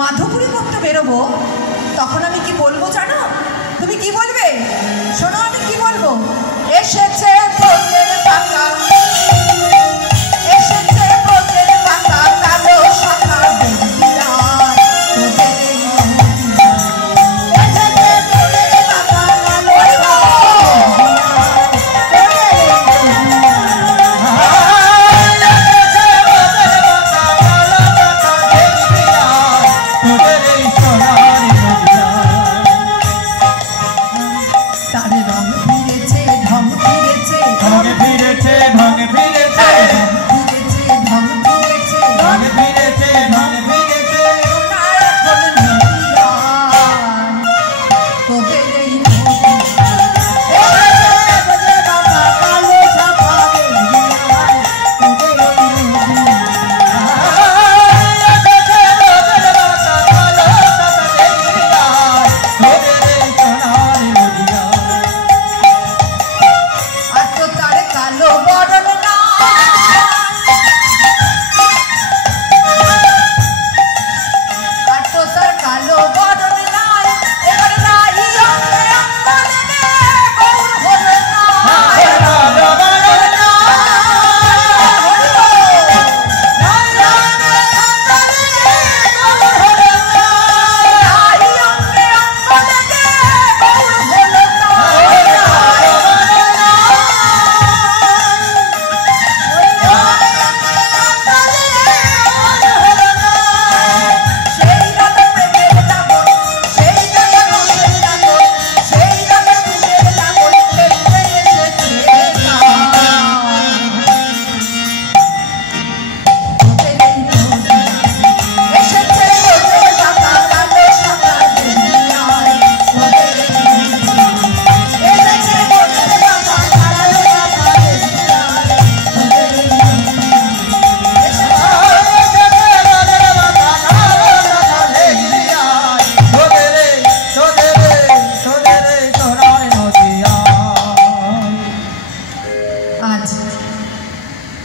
মাধবপুরি করতে বেরোবো, তখন আমি কি বলবো জানো? তুমি কি বলবে শোনো, আমি কি বলবো? এসেছে ব্রজের পাকা, এসেছে ব্রজের পাকা, কালো শাখা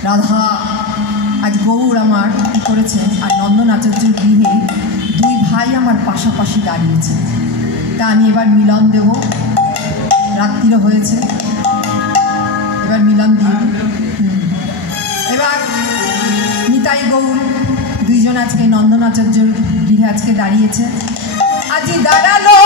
রাধা আজ গৌর আমার কী করেছে, আর নন্দন আচার্যের গৃহে দুই ভাই আমার পাশাপাশি দাঁড়িয়েছে। তা আমি এবার মিলন দেব, রাত্রিও হয়েছে, এবার মিলন দিয়ে এবার নিতাই গৌর দুইজন আজকে নন্দন আচার্যের গৃহে আজকে দাঁড়িয়েছে। আজি দাঁড়ালো